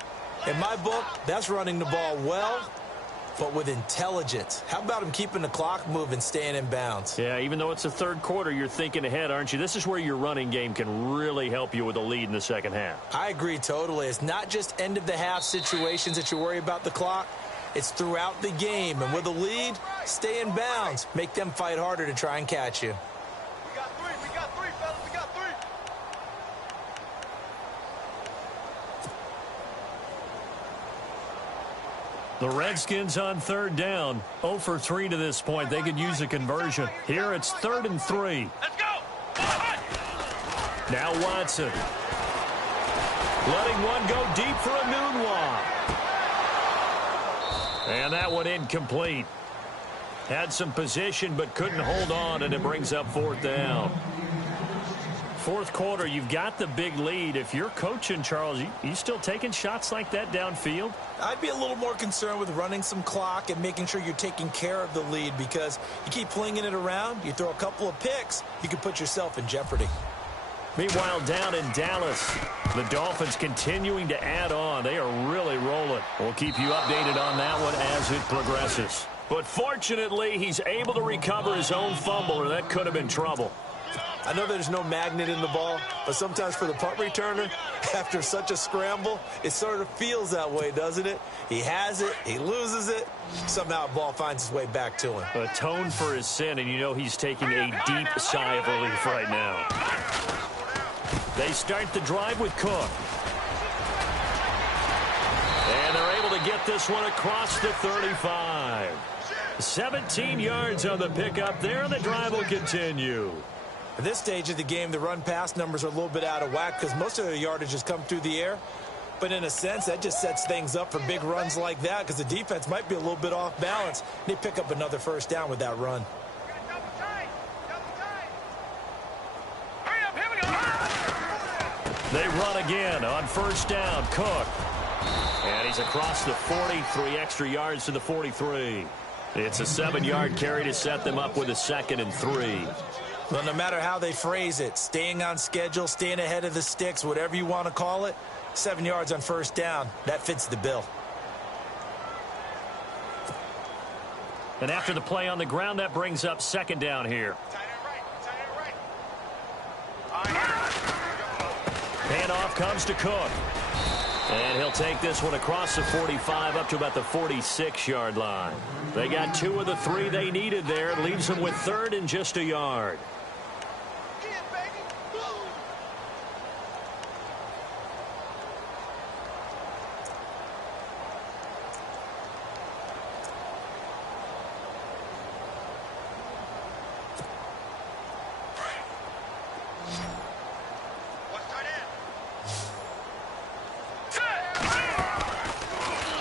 In my book, that's running the ball well, but with intelligence. How about him keeping the clock moving, staying in bounds? Yeah, even though it's the 3rd quarter, you're thinking ahead, aren't you? This is where your running game can really help you with a lead in the 2nd half. I agree totally. It's not just end-of-the-half situations that you worry about the clock. It's throughout the game. And with a lead, stay in bounds. Make them fight harder to try and catch you. We got three, fellas, we got 3. The Redskins on 3rd down. 0 for 3 to this point. They could use a conversion. Here it's 3rd and 3. Let's go! Now Watson. Letting one go deep for a moonwalk. And that one incomplete. Had some position but couldn't hold on, and it brings up 4th down. 4th quarter, you've got the big lead. If you're coaching, Charles, you still taking shots like that downfield? I'd be a little more concerned with running some clock and making sure you're taking care of the lead, because you keep flinging it around, you throw a couple of picks, you can put yourself in jeopardy. Meanwhile, down in Dallas, the Dolphins continuing to add on. They are really rolling. We'll keep you updated on that one as it progresses. But fortunately, he's able to recover his own fumble, or that could have been trouble. I know there's no magnet in the ball, but sometimes for the punt returner, after such a scramble, it sort of feels that way, doesn't it? He has it, he loses it, somehow the ball finds its way back to him. Atone for his sin, and you know he's taking a deep sigh of relief right now. They start the drive with Cook. And they're able to get this one across the 35. 17 yards on the pickup there, and the drive will continue. At this stage of the game, the run-pass numbers are a little bit out of whack because most of the yardage has come through the air. But in a sense, that just sets things up for big runs like that because the defense might be a little bit off balance. They pick up another 1st down with that run. They run again on 1st down. Cook. And he's across the 40, 3 extra yards to the 43. It's a 7-yard carry to set them up with a 2nd and 3. Well, no matter how they phrase it, staying on schedule, staying ahead of the sticks, whatever you want to call it, 7 yards on 1st down, that fits the bill. And after the play on the ground, that brings up 2nd down here. Handoff comes to Cook. And he'll take this one across the 45 up to about the 46-yard line. They got 2 of the 3 they needed there. It leaves them with 3rd and just a yard.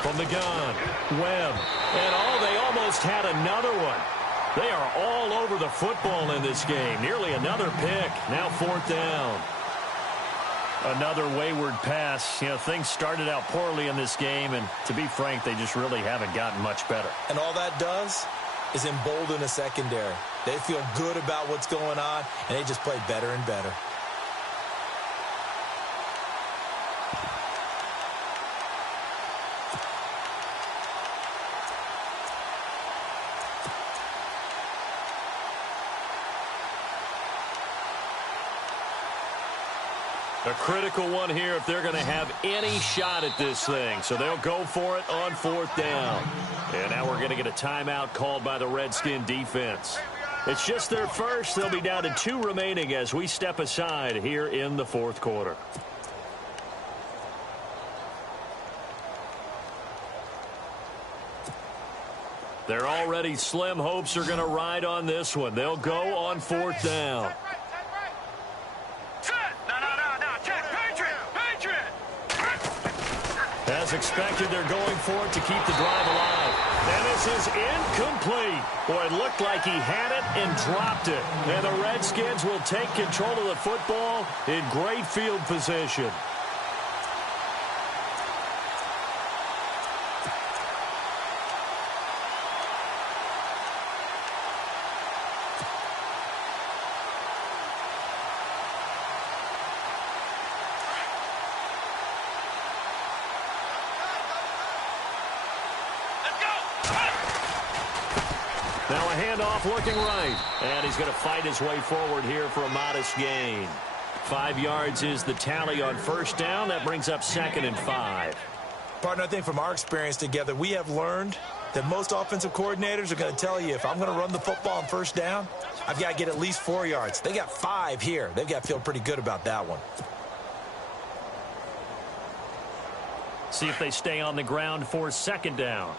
From the gun, Webb. And they almost had another one. They are all over the football in this game. Nearly another pick. Now 4th down. Another wayward pass. You know, things started out poorly in this game, and to be frank, they just really haven't gotten much better. And all that does is embolden a secondary. They feel good about what's going on, and they just play better and better. A critical one here if they're going to have any shot at this thing. So they'll go for it on 4th down. And now we're going to get a timeout called by the Redskin defense. It's just their first. They'll be down to 2 remaining as we step aside here in the 4th quarter. They're already slim hopes are going to ride on this one. They'll go on 4th down. As expected, they're going for it to keep the drive alive. And this is incomplete. Boy, it looked like he had it and dropped it. And the Redskins will take control of the football in great field position. Now a handoff looking right. And he's going to fight his way forward here for a modest gain. 5 yards is the tally on 1st down. That brings up 2nd and 5. Partner, I think from our experience together, we have learned that most offensive coordinators are going to tell you if I'm going to run the football on 1st down, I've got to get at least 4 yards. They got 5 here. They've got to feel pretty good about that one. See if they stay on the ground for 2nd down.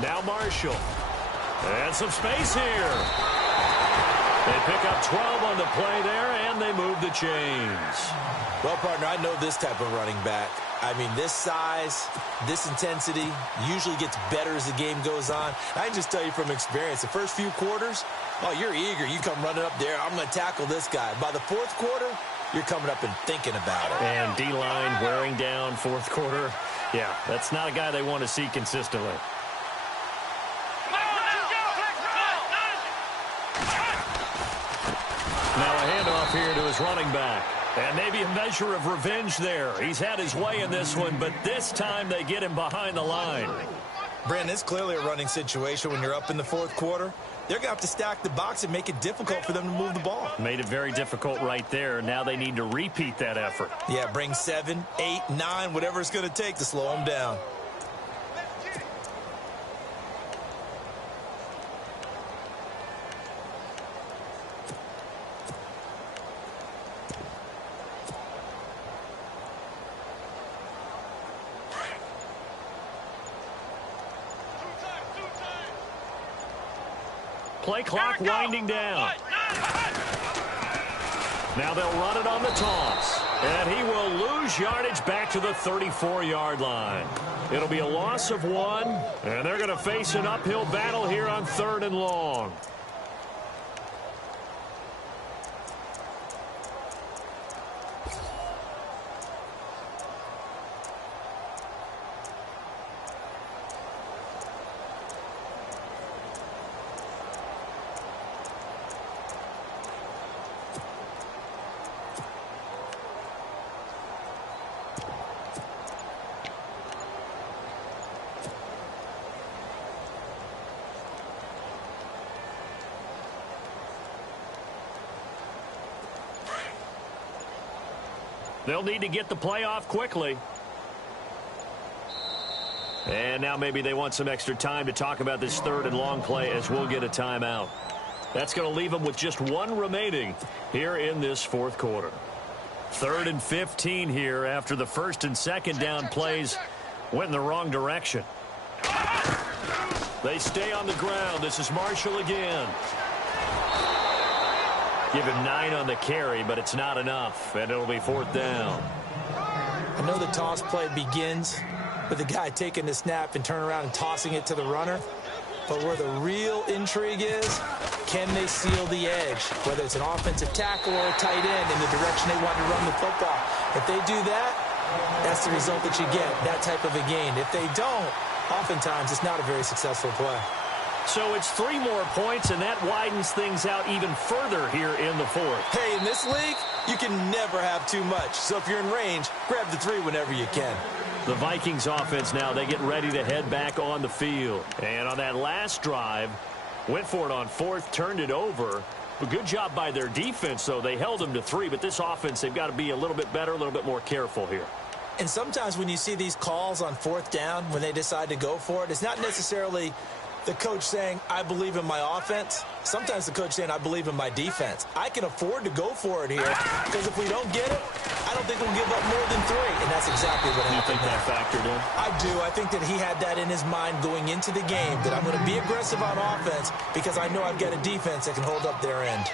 Now Marshall. And some space here. They pick up 12 on the play there, and they move the chains. Well, partner, I know this type of running back. I mean, this size, this intensity usually gets better as the game goes on. I can just tell you from experience, the first few quarters, oh, you're eager. You come running up there, I'm going to tackle this guy. By the 4th quarter, you're coming up and thinking about it. And D-line wearing down 4th quarter. Yeah, that's not a guy they want to see consistently. Now a handoff here to his running back. And maybe a measure of revenge there. He's had his way in this one, but this time they get him behind the line. Brandon, it's clearly a running situation when you're up in the 4th quarter. They're going to have to stack the box and make it difficult for them to move the ball. Made it very difficult right there. Now they need to repeat that effort. Yeah, bring 7, 8, 9, whatever it's going to take to slow them down. Play clock winding down. Now they'll run it on the toss. And he will lose yardage back to the 34-yard line. It'll be a loss of 1. And they're going to face an uphill battle here on 3rd and long. They'll need to get the play off quickly. And now maybe they want some extra time to talk about this third and long play as we'll get a timeout. That's going to leave them with just one remaining here in this fourth quarter. 3rd and 15 here after the first and second down plays went in the wrong direction. They stay on the ground. This is Marshall again. Give him 9 on the carry, but it's not enough, and it'll be 4th down. I know the toss play begins with the guy taking the snap and turning around and tossing it to the runner. But where the real intrigue is, can they seal the edge? Whether it's an offensive tackle or a tight end in the direction they want to run the football. If they do that, that's the result that you get, that type of a gain. If they don't, oftentimes it's not a very successful play. So it's 3 more points, and that widens things out even further here in the fourth. Hey, in this league, you can never have too much. So if you're in range, grab the 3 whenever you can. The Vikings offense now, they get ready to head back on the field. And on that last drive, went for it on 4th, turned it over. A good job by their defense, though. They held them to 3, but this offense, they've got to be a little bit better, a little bit more careful here. And sometimes when you see these calls on 4th down, when they decide to go for it, it's not necessarily the coach saying, I believe in my offense. Sometimes the coach saying, I believe in my defense. I can afford to go for it here because if we don't get it, I don't think we'll give up more than 3. And that's exactly what happened. You think that factored in? I do. I think that he had that in his mind going into the game, that I'm going to be aggressive on offense because I know I've got a defense that can hold up their end.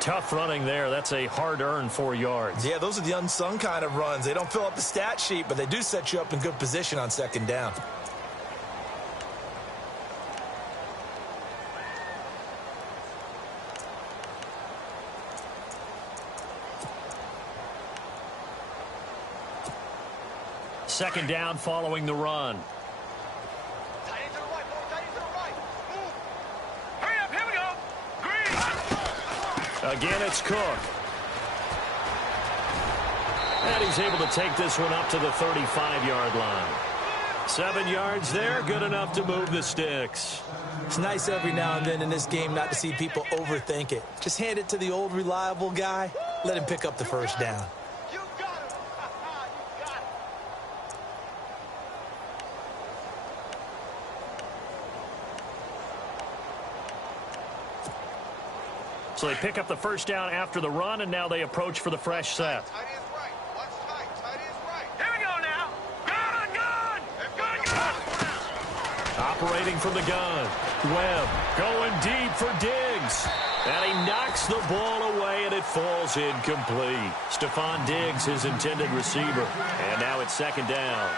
Tough running there. That's a hard-earned 4 yards. Yeah, those are the unsung kind of runs. They don't fill up the stat sheet, but they do set you up in good position on 2nd down. Second down following the run. Tight end to the right, boy. Tight end to the right. Move. Hurry up. Here we go. Green. Again, it's Cook. And he's able to take this one up to the 35-yard line. 7 yards there, good enough to move the sticks. It's nice every now and then in this game not to see people overthink it. Just hand it to the old reliable guy. Let him pick up the first down. You got him. You got him. So they pick up the first down after the run, and now they approach for the fresh set. Tight end's right. Watch tight. Tight end's right. Here we go now. Gun. Operating from the gun. Webb going deep for Diggs. And he knocks the ball away, and it falls incomplete. Stephon Diggs, his intended receiver. And now it's 2nd down.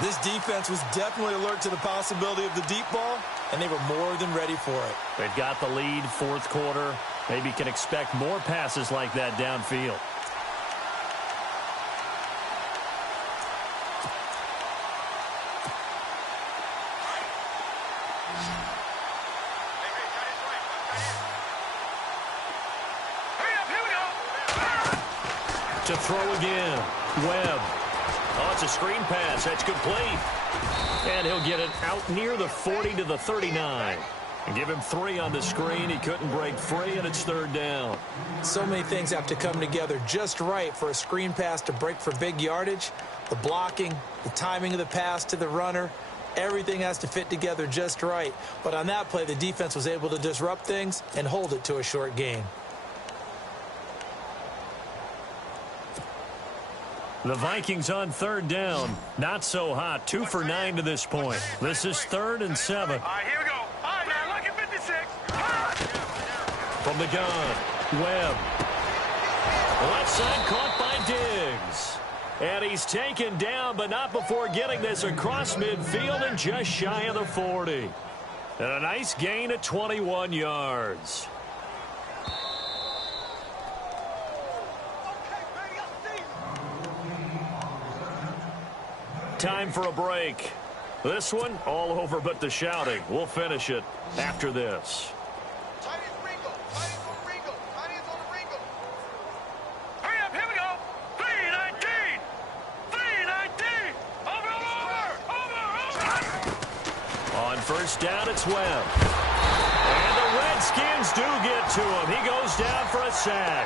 This defense was definitely alert to the possibility of the deep ball, and they were more than ready for it. They've got the lead, 4th quarter. Maybe can expect more passes like that downfield. To throw again. Webb. Oh, it's a screen pass. That's complete. And he'll get it out near the 40 to the 39. And give him 3 on the screen. He couldn't break free, and it's 3rd down. So many things have to come together just right for a screen pass to break for big yardage. The blocking, the timing of the pass to the runner, everything has to fit together just right. But on that play, the defense was able to disrupt things and hold it to a short gain. The Vikings on 3rd down. Not so hot. 2 for 9 to this point. This is 3rd and 7. All right, here we go. All right, now look at 56. From the gun, Webb. Left side caught by Diggs. And he's taken down, but not before getting this across midfield and just shy of the 40. And a nice gain of 21 yards. Time for a break. This one, all over but the shouting. We'll finish it after this. Tight end's Ringo. Tight end's on Ringo. Tight end's on the Ringo. Hurry up, here we go. 319. 319. Over. On 1st down, it's Webb. And the Redskins do get to him. He goes down for a sack.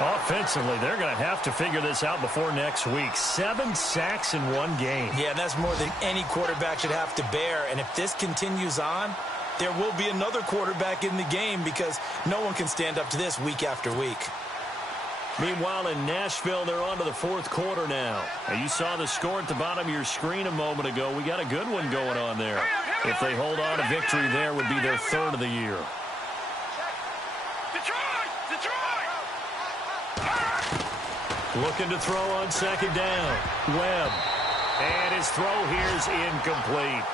Offensively, they're going to have to figure this out before next week. 7 sacks in one game. Yeah, and that's more than any quarterback should have to bear. And if this continues on, there will be another quarterback in the game because no one can stand up to this week after week. Meanwhile, in Nashville, they're on to the fourth quarter now. And you saw the score at the bottom of your screen a moment ago. We got a good one going on there. If they hold on to victory there, would be their 3rd of the year. Looking to throw on 2nd down. Webb. And his throw here is incomplete.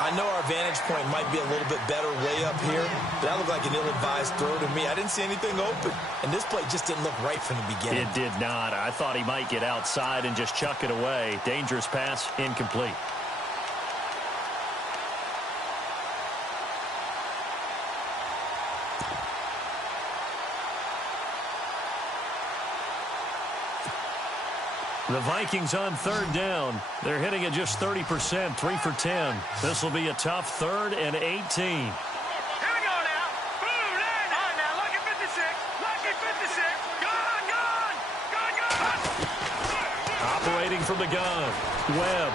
I know our vantage point might be a little bit better way up here, but that looked like an ill-advised throw to me. I didn't see anything open, and this play just didn't look right from the beginning. It did not. I thought he might get outside and just chuck it away. Dangerous pass, incomplete. The Vikings on 3rd down. They're hitting at just 30%, 3 for 10. This will be a tough 3rd and 18. Here we go now. Boom, line. All right, now, lucky 56. Lucky 56. Gun. Operating from the gun. Webb.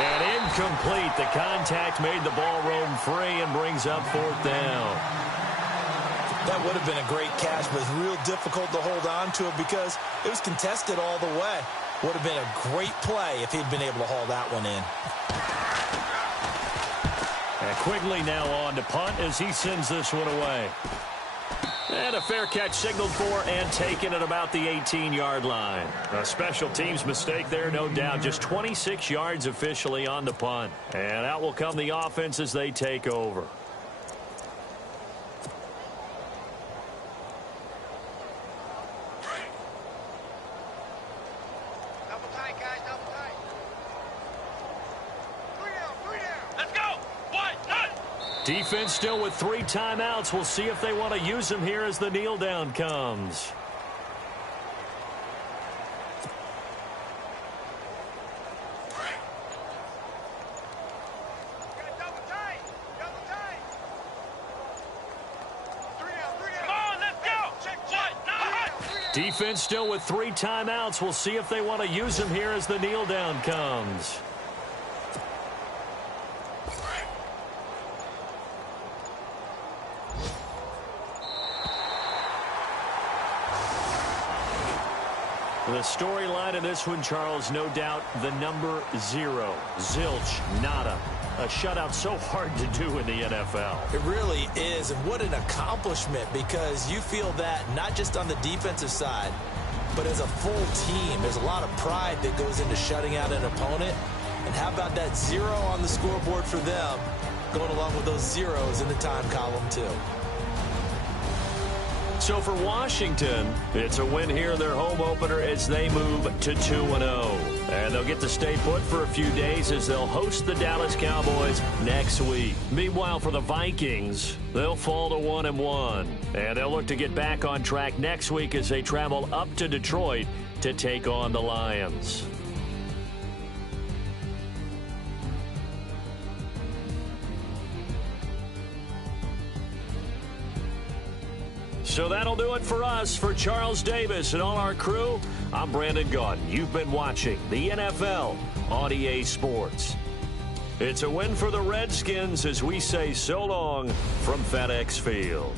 And incomplete. The contact made the ball roam free and brings up 4th down. That would have been a great catch, but it's real difficult to hold on to it because it was contested all the way. Would have been a great play if he'd been able to haul that one in. And Quigley now on to punt as he sends this one away. And a fair catch signaled for and taken at about the 18-yard line. A special teams mistake there, no doubt. Just 26 yards officially on the punt. And out will come the offense as they take over. Defense still with 3 timeouts. We'll see if they want to use them here as the kneel down comes. Defense still with 3 timeouts. We'll see if they want to use them here as the kneel down comes. The storyline of this one, Charles, no doubt the number 0. Zilch, nada. A shutout so hard to do in the NFL. It really is, and what an accomplishment, because you feel that not just on the defensive side, but as a full team. There's a lot of pride that goes into shutting out an opponent. And how about that 0 on the scoreboard for them, going along with those zeros in the time column, too. So for Washington, it's a win here in their home opener as they move to 2-0. And they'll get to stay put for a few days as they'll host the Dallas Cowboys next week. Meanwhile, for the Vikings, they'll fall to 1-1. And they'll look to get back on track next week as they travel up to Detroit to take on the Lions. So that'll do it for us. For Charles Davis and all our crew, I'm Brandon Gaudin. You've been watching the NFL on EA Sports. It's a win for the Redskins as we say so long from FedEx Field.